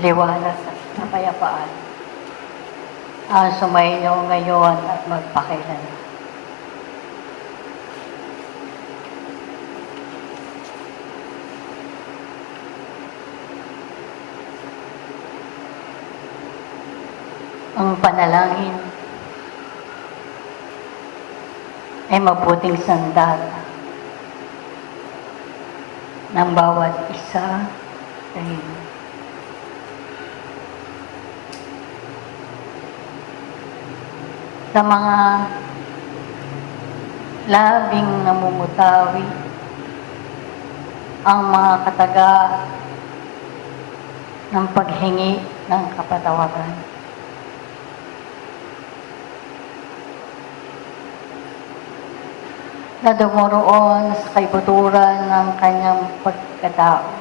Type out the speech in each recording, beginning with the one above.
liwanag at kapayapaan ang sumainyo ngayon at magpakailan. Ang panalangin ay mabuting sandata ng bawat isa sa inyo. Sa mga labing namumutawi, ang mga kataga ng paghingi ng kapatawaran. Na dumoroon sa kaibuturan ng kanyang pagkatao.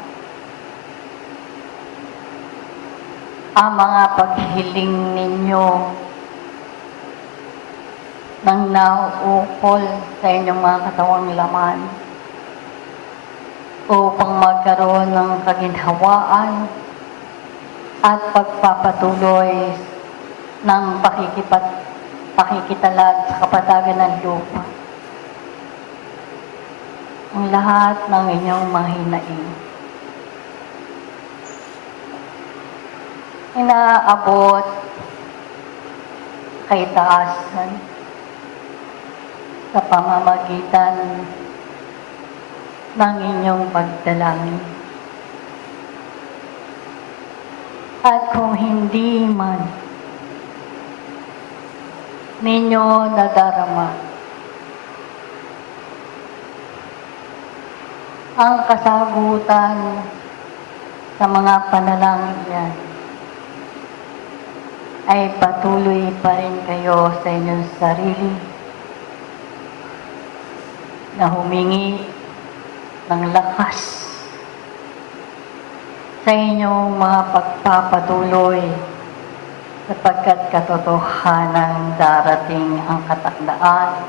Ang mga paghiling ninyo nang nauukol sa inyong mga katawang laman upang magkaroon ng kaginhawaan at pagpapatuloy ng pakikitalad sa kapatagan ng lupa. Ang lahat ng inyong mga hinaing. Inaabot kay taasan sa pamamagitan ng inyong pagdalangin. At kung hindi man ninyo nadarama ang kasagutan sa mga panalangin yan, ay patuloy pa rin kayo sa inyong sarili na humingi ng lakas sa inyong mga pagpapatuloy sapagkat katotohanan darating ang katakdaan,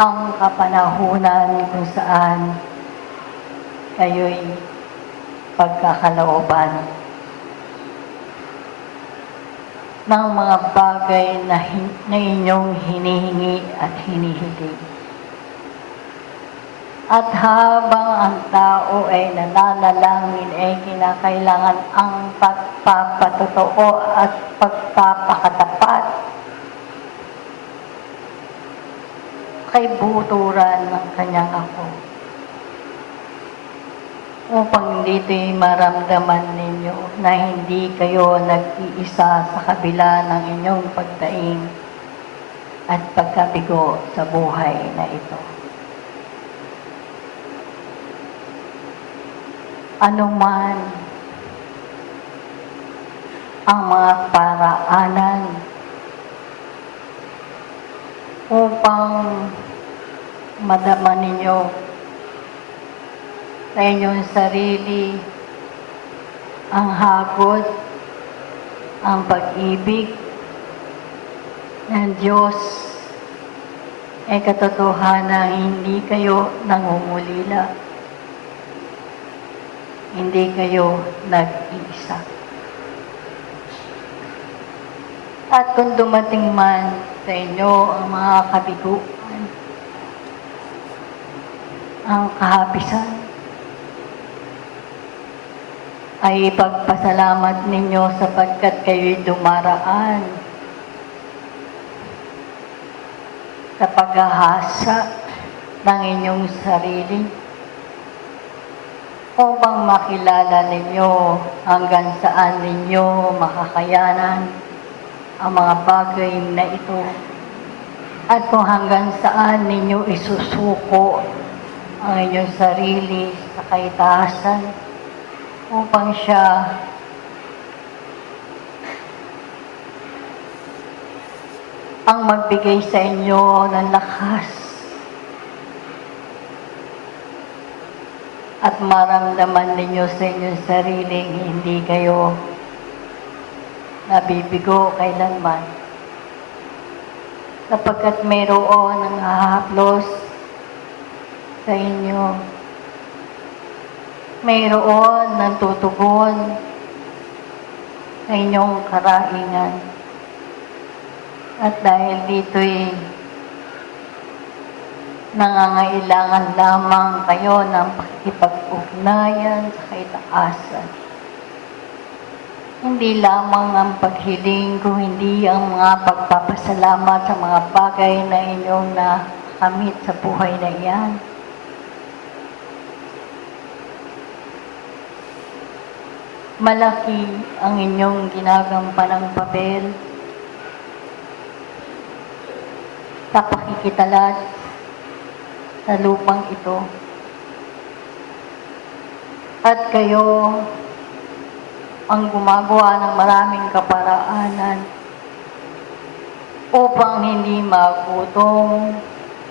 ang kapanahunan kung saan kayo'y pagkakalooban ng mga bagay na inyong hinihingi at hinihiling. At habang ang tao ay nananalangin, ay kinakailangan ang pagpapatotoo at pagpapakatapat kay buturan ng kanyang ako. Upang dito'y maramdaman ninyo na hindi kayo nag-iisa sa kabila ng inyong pagdaing at pagkabigo sa buhay na ito. Anuman ang mga paraanan upang madama ninyo sa inyong sarili ang hagod, ang pag-ibig ng Diyos ay katotohanan hindi kayo nangungulila. Hindi kayo nag-iisa. At kung dumating man sa inyo ang mga kabiguan, ang kahabisan, ay ipagpasalamat ninyo sapagkat kayo'y dumaraan sa paghahasa ng inyong sarili upang makilala ninyo hanggang saan ninyo makakayanan ang mga bagay na ito at kung hanggang saan ninyo isusuko ang inyong sarili sa kaitaasan upang siya ang magbigay sa inyo ng lakas at maramdaman ninyo sa inyong sariling hindi kayo nabibigo kailanman. Sapagkat mayroon ang hahaplos sa inyo. Mayroon ng tutugon sa inyong karaingan. At dahil dito'y nangangailangan lamang kayo ng pakikipag-ugnayan sa kaitaasan. Hindi lamang ang paghiling, kung hindi ang mga pagpapasalamat sa mga bagay na inyong nakamit sa buhay na iyan. Malaki ang inyong ginagampanang papel sa pakikitalat sa lupang ito. At kayo ang gumagawa ng maraming kaparaanan upang hindi magutom,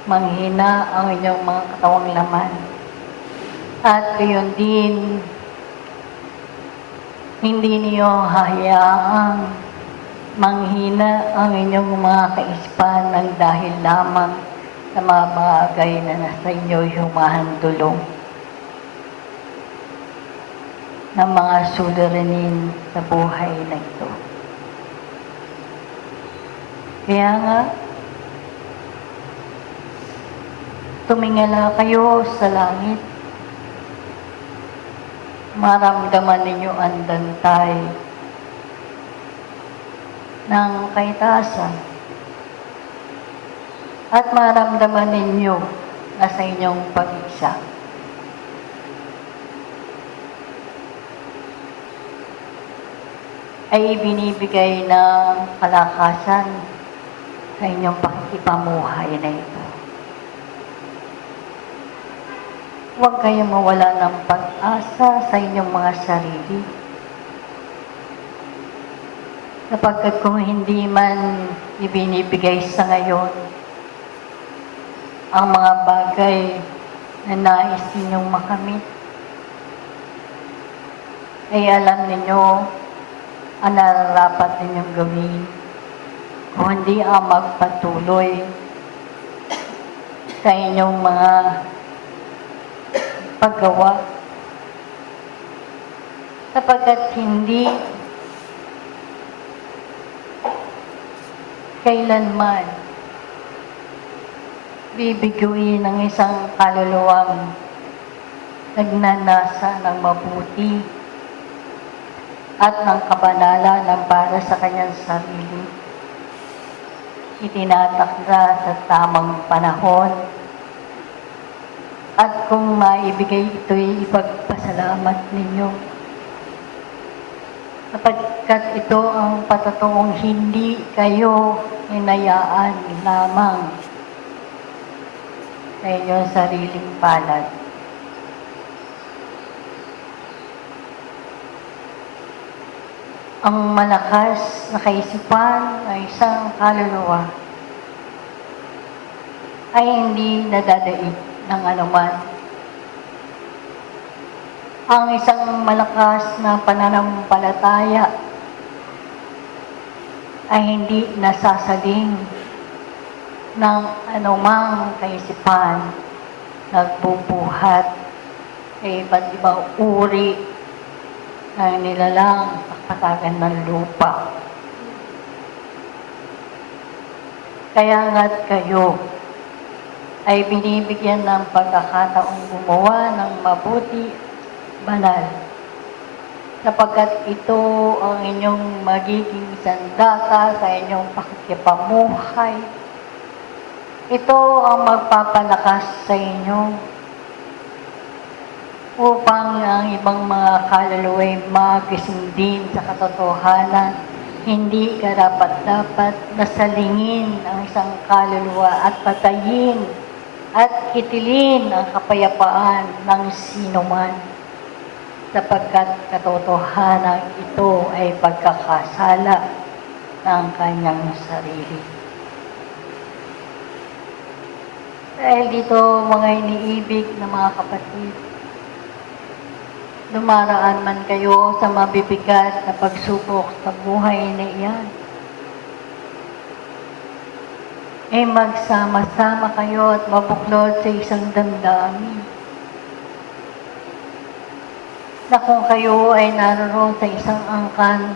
manghina ang inyong mga katawang laman. At gayon din, hindi niyo hahayaang manghina ang inyong mga kaisipan ng dahil lamang sa mga bagay na nasa inyo humahandulong ng mga suliranin sa buhay na ito. Kaya nga, tumingala kayo sa langit. Maramdaman ninyo ang dantay ng kaitasan. At maramdaman ninyo na sa inyong pag-isa. Ay binibigay ng kalakasan sa inyong pakikipamuhay na ito. Huwag kayong mawala ng pag-asa sa inyong mga sarili. Sapagkat kung hindi man ibinibigay sa ngayon ang mga bagay na nais ninyong makamit, ay alam ninyo ang nararapat ninyong gawin. Kung hindi ang magpatuloy sa inyong mga paggawa, sapagkat hindi kailanman bibiguin ng isang kaluluwang nagnanasa ng mabuti at ng kabanalan para sa kanyang sarili. Itinatakda sa tamang panahon. At kung maibigay ito'y ipagpasalamat ninyo. Sapagkat ito ang patotoong hindi kayo hinayaan lamang sa inyong sariling palad. Ang malakas na kaisipan ng isang kaluluwa ay hindi nadadaig ng anuman. Ang isang malakas na pananampalataya ay hindi nasasaling ng anumang kaisipan, nagbubuhat ay iba't ibang uri ng nilalang sa katagan ng lupa. Kaya nga't kayo ay binibigyan ng pagkakataong gumawa ng mabuti, banal, sapagkat ito ang inyong magiging sandata sa inyong pakikipamuhay. Ito ang magpapalakas sa inyo upang ang ibang mga kaluluwa'y magising din sa katotohanan. Hindi karapat-dapat nasalingin ang isang kaluluwa at patayin at kitilin ang kapayapaan ng sinuman, sapagkat katotohanan ito ay pagkakasala ng kanyang sarili. Dahil dito, mga iniibig na mga kapatid, dumaraan man kayo sa mabibigat na pagsubok sa buhay na iyan, ay magsama-sama kayo at mabuklod sa isang damdamin na kung kayo ay naroon sa isang angkan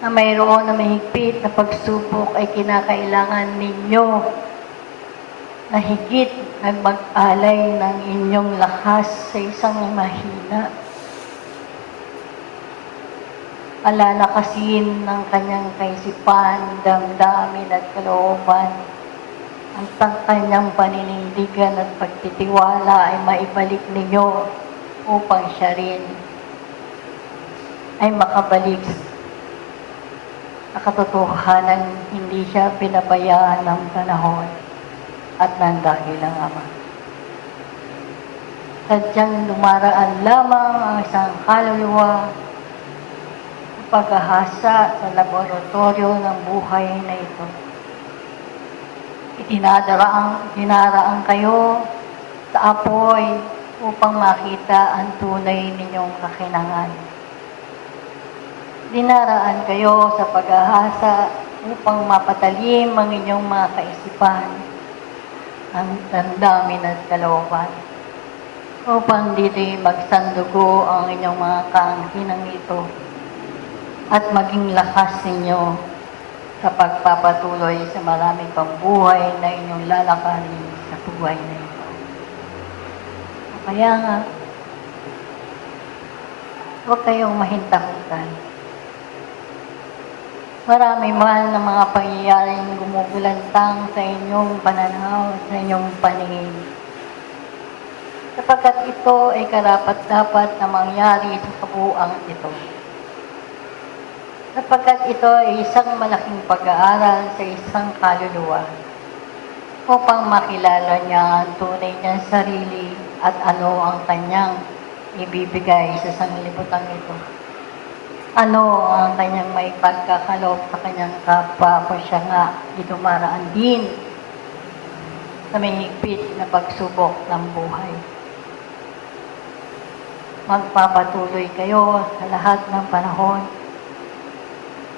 na mayroon na mahigpit na pagsubok ay kinakailangan ninyo na higit na mag-alay ng inyong lakas sa isang mahina. Alalakasin ng kanyang kaisipan, damdamin at kalooban. Ang kanyang paninindigan at pagtitiwala ay maibalik ninyo upang siya rin ay makabalik sa katotohanan, hindi siya pinabayaan ng panahon at ng dakilang Ama. Sadyang dumaraan lamang ang isang kaluluwa sa paghahasa sa laboratorio ng buhay na ito. Itinaraan kayo sa apoy upang makita ang tunay ninyong kakinangan. Dinaraan kayo sa paghahasa upang mapatalim ang inyong mga kaisipan, ang damdamin at kalooban, upang dito'y magsandugo ang inyong mga kaangkinang ito at maging lakas ninyo sa pagpapatuloy sa maraming pambuhay na inyong lalakarin sa buhay na ito. Kaya nga, huwag kayong mahintakutan. Marami man ng mga pangyayaring gumugulantang sa inyong pananaw, sa inyong paningin. Sapagkat ito ay karapat-dapat na mangyari sa kabuuan ito. Sapagkat ito ay isang malaking pag-aaral sa isang kaluluwa upang makilala niya ang tunay niyang sarili at ano ang kanyang ibibigay sa sanglibutang ito. Ano ang kanyang may pagkakaloob sa kanyang kapwa kung siya nga dumaraan din sa may higpit na pagsubok ng buhay. Magpapatuloy kayo sa lahat ng panahon.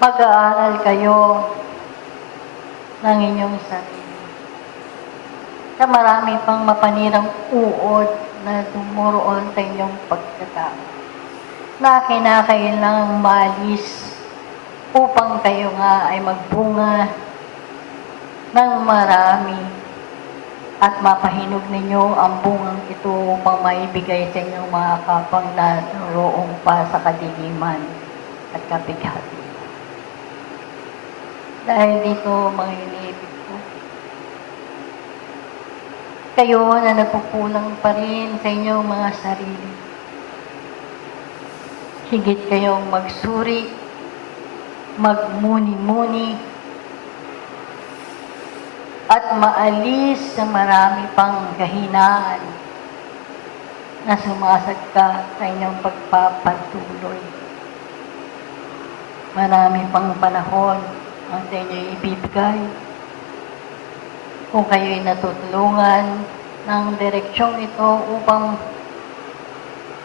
Mag-aaral kayo ng inyong sarili. Sa marami pang mapanirang uod na dumoroon sa inyong pagkatao na kinakailangang maalis upang kayo nga ay magbunga ng marami at mapahinog ninyo ang bungang ito upang maibigay sa inyong mga kapang na roong pa sa kadiliman at kapighati. Dahil dito, mga iniibig ko, kayo na nagpupulang pa rin sa inyong mga sarili. Higit kayong magsuri, magmuni-muni, at maalis sa marami pang kahinaan na sumasagka sa inyong pagpapatuloy. Marami pang panahon ang sa inyo ibibigay kung kayo'y natutulungan ng direksyong ito upang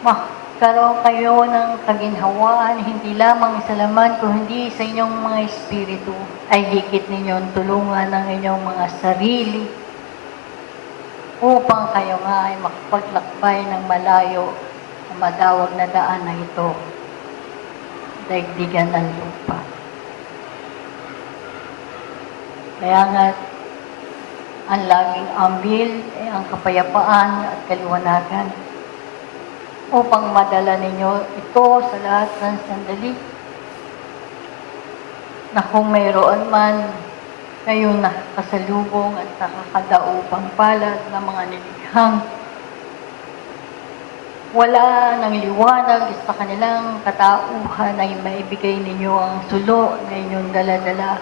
magkaroon kayo ng kaginhawaan, hindi lamang sa laman, kundi sa inyong mga espiritu, ay higit ninyong tulungan ang inyong mga sarili upang kayo nga ay makapaglakbay ng malayo sa madawag na daan na ito, daigdigan ng lupa. Kaya nga, ang laging ambil ay ang kapayapaan at kaliwanagan upang madala ninyo ito sa lahat ng sandali na kung mayroon man kayong nakasalubong at nakakadaupang palad ng mga nilikhang wala ng liwanag sa kanilang katauhan ay maibigay ninyo ang sulo na inyong daladala,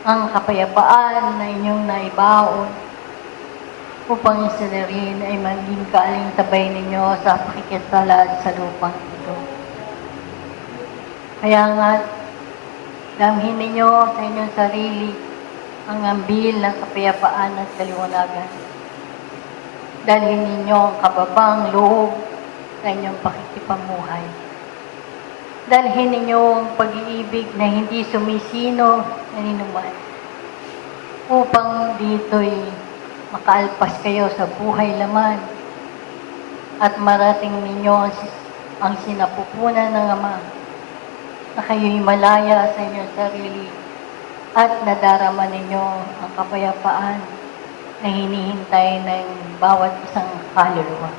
ang kapayapaan na inyong naibaon upang sila rin ay maging kaalintabay ninyo sa pakikisalad sa lupang ito. Kaya nga, damhin ninyo sa inyong sarili ang ambil ng kapayapaan at kaliwanagan. Dalhin ninyo ang kababang loob sa inyong pakikipamuhay. Dalhin ninyo ang pag-iibig na hindi sumisino na ninuman upang dito'y makaalpas kayo sa buhay laman at marating ninyo ang sinapupunan ng Ama na kayo'y malaya sa inyong sarili at nadarama ninyo ang kapayapaan na hinihintay ng bawat isang kaluluwa.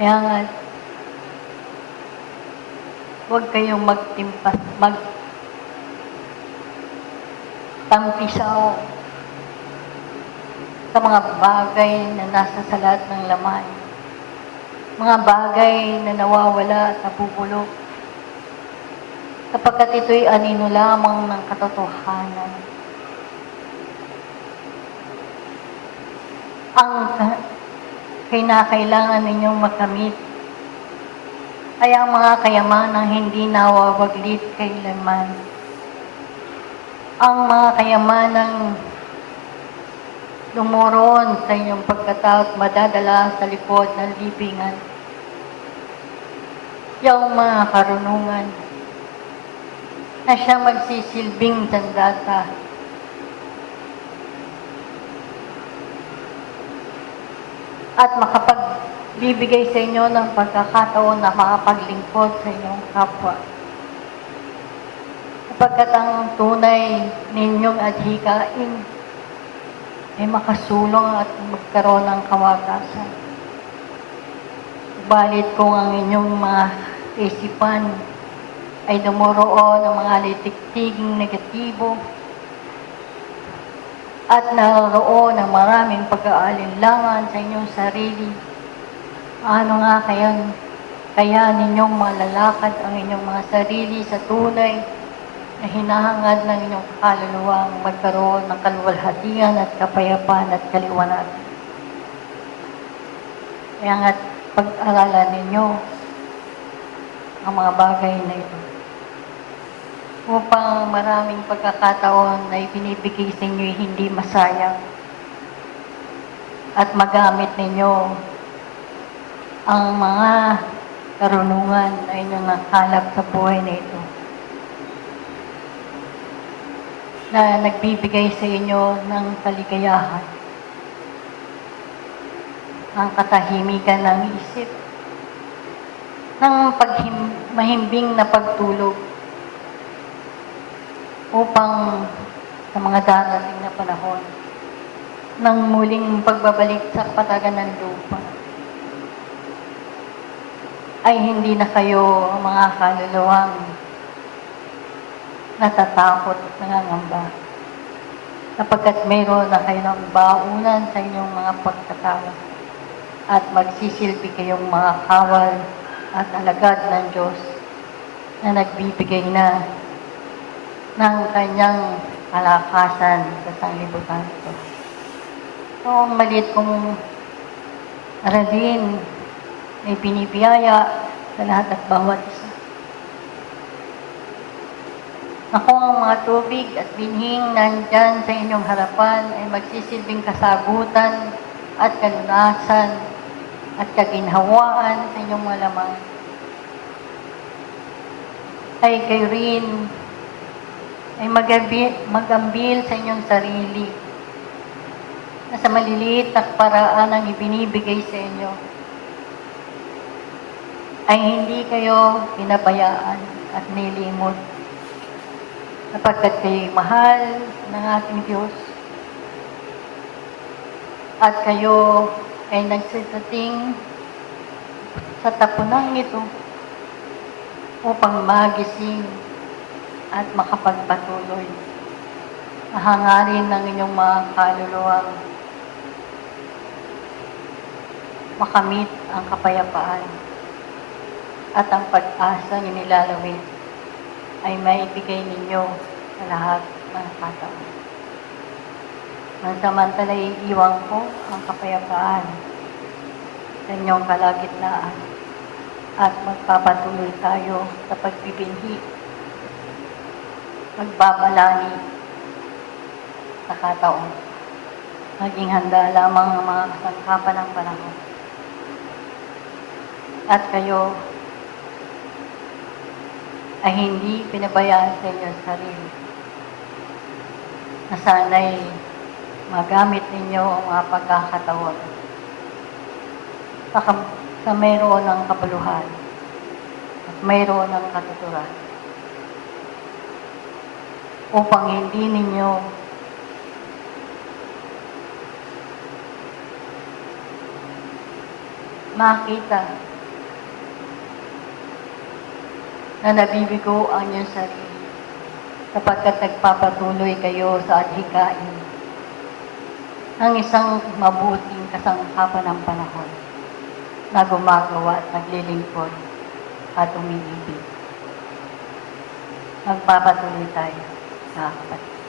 Kaya nga, huwag kayong magtampisaw sa mga bagay na nasa salat ng laman. Mga bagay na nawawala at nabubulok. Sapagkat ito'y anino lamang ng katotohanan. Ang kinakailangan ninyong makamit ay ang mga kayamanang hindi nawawaglit kailanman. Ang mga kayamanang lumuron sa inyong pagkatao at madadala sa likod ng libingan. Yung mga karunungan na siya magsisilbing sandata. At makapagbibigay sa inyo ng pagkakataon na makapaglingkod sa inyong kapwa. Sapagkat ang tunay ninyong adhikain ay makasulong at magkaroon ng kawagasan. Balit kung ang inyong mga isipan ay dumoroon ng mga litiktiging negatibo at naroon ng maraming pag-aalinlangan sa inyong sarili, ano nga kaya ninyong malalakad ang inyong mga sarili sa tunay na hinahangad ng inyong kaluluwang magkaroon ng kaluwalhatian at kapayapaan at kaliwanagan. Kaya nga't pag-aralan ninyo ang mga bagay na ito upang maraming pagkakataon na ibinibigay sa inyo hindi masayang at magamit ninyo ang mga karunungan na inyong nakalap sa buhay na ito, na nagbibigay sa inyo ng kaligayahan, ang katahimikan ng isip, ng mahimbing na pagtulog upang sa mga darating na panahon ng muling pagbabalik sa patagan ng lupa ay hindi na kayo mga kaluluwang natatakot at nangangamba, sapagkat mayroon na kayo ng baunan sa inyong mga pagkatawa at magsisilbi kayong mga kawal at alagad ng Diyos na nagbibigay na ng kanyang kalakasan sa sanglibutan ito. So, ang maliit kong aralin ay binibiyaya sa lahat at bawat isa. Ako ang mga tubig at binhing nandyan sa inyong harapan ay magsisilbing kasagutan at kalunasan at kaginhawaan sa inyong malamang. Ay kayo rin ay magambil sa inyong sarili na sa maliliit na paraan ang ibinibigay sa inyo ay hindi kayo pinabayaan at nilimot, sapagkat kayo'y mahal ng ating Diyos at kayo ay nagsitating sa tapunang ito upang magising at makapagpatuloy na hangarin ng inyong mga kaluluwang makamit ang kapayapaan at ang pag-asa nilalawin ay maibigay ninyo sa lahat ng kataon. Mansamantala iiwan ko ang kapayapaan sa inyong kalagitnaan at magpapatuloy tayo sa pagbibinhi, magbabalani sa kataon. Maging handa lamang ang mga kasangkapan ng panahon. At kayo ay hindi pinabayaan sa inyong sarili na sana'y magamit ninyo ang mga pagkakataon sa mayroon ng kabuluhan at mayroon ng katuturan. upang hindi ninyo makita na nabibigo ang inyong sarili sapagkat nagpapatuloy kayo sa adhikain ng isang mabuting kasangkapan ng panahon na gumagawa at naglilingkod at umiibig. Magpapatuloy tayo, mga kapatid.